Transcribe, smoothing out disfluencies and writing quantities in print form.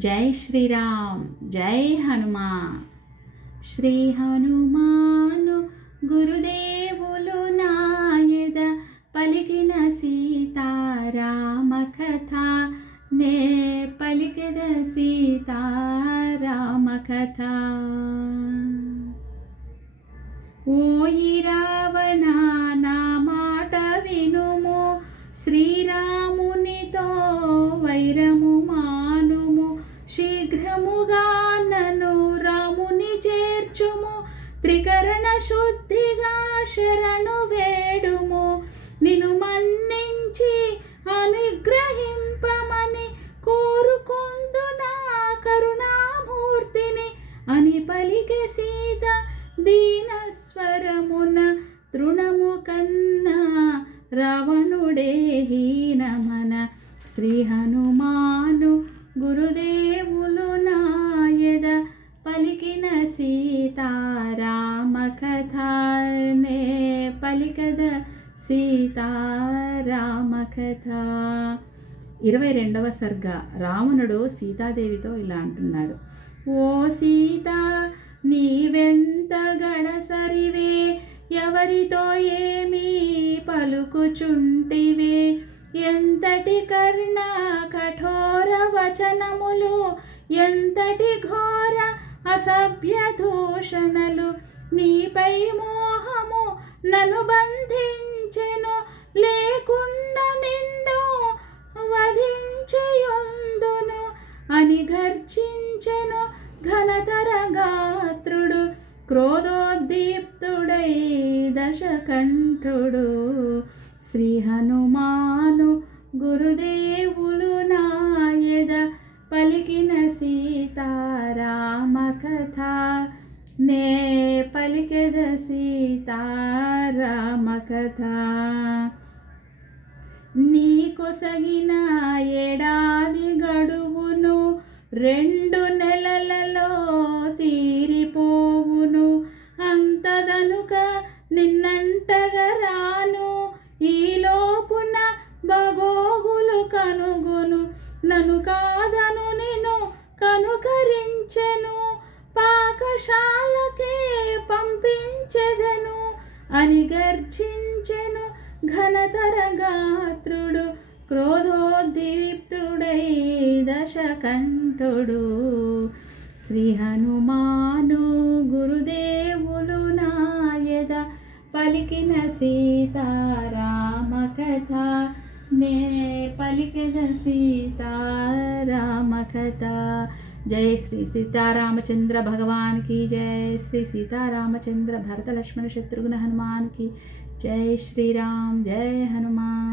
జై శ్రీరామ్, జై హనుమాన్. శ్రీ హనుమాను గురుదేవులు నాయద పలికిన సీతారామ కథ, నే పలికద సీతారామ కథ. ఓయి రావణ నా మాట వినుము, శ్రీరామునితో వైరము మానుము, శీఘ్రముగా నన్ను రాముని చేర్చుము, త్రికరణ శుద్ధిగా శరణు వేడుము, నిన్ను మన్నించి అనుగ్రహింపమని కోరుకొందు నా కరుణామూర్తిని అని పలికె సీత దీనస్వరమున. తృణము కన్నా రావణుడే హీనమన, శ్రీ హనుమాను గురుదేవులు నాయద పలికిన సీతారామ కథ, నే పలికద సీతారామ కథ. 22వ సర్గ. రావణుడు సీతాదేవితో ఇలా అంటున్నాడు. ఓ సీత, నీవెంత గడసరివే, ఎవరితో ఏమీ పలుకుచుంటివే, ఎంతటి కర్ణ కఠోర వచనములు, ఎంతటి ఘోర అసభ్య దూషణలు, నీపై మోహము నన్ను బంధించెను, లేకుండా నిండు వధించెయుందును అని గర్జించెను ఘనతర గాత్రుడు, క్రోధోద్దీప్తుడై దశకంఠుడు. శ్రీ హనుమాను గురుదేవులు నాయద పలికిన సీతారామ కథ, నే పలికెద సీతారామ కథ. నీ కొసగిన ఏడాది గడువును 2 నెలలలో తీరిపోవును, అంతదనుక నిన్నంటగా రాను, ఈలోపున బగోగులు కనుగొను, నన్ను కాదను నిన్ను కనుకరించెను, పాకశాలకే పంపించెదను అని గర్జించెను ఘనతర గాత్రుడు, క్రోధోద్దీప్తుడై దశకంఠుడు. శ్రీ హనుమాను గురుదేవులు నాయద పలికిన సీతారామ కథ, నే పలికద సీతారామ కథ. జై శ్రీ సీతారామచంద్ర భగవాన్ की जय. శ్రీ సీతారామచంద్ర భరత లక్ష్మణ శత్రుఘ్న హనుమాన్ की जय. श्री राम, जय हनुमान.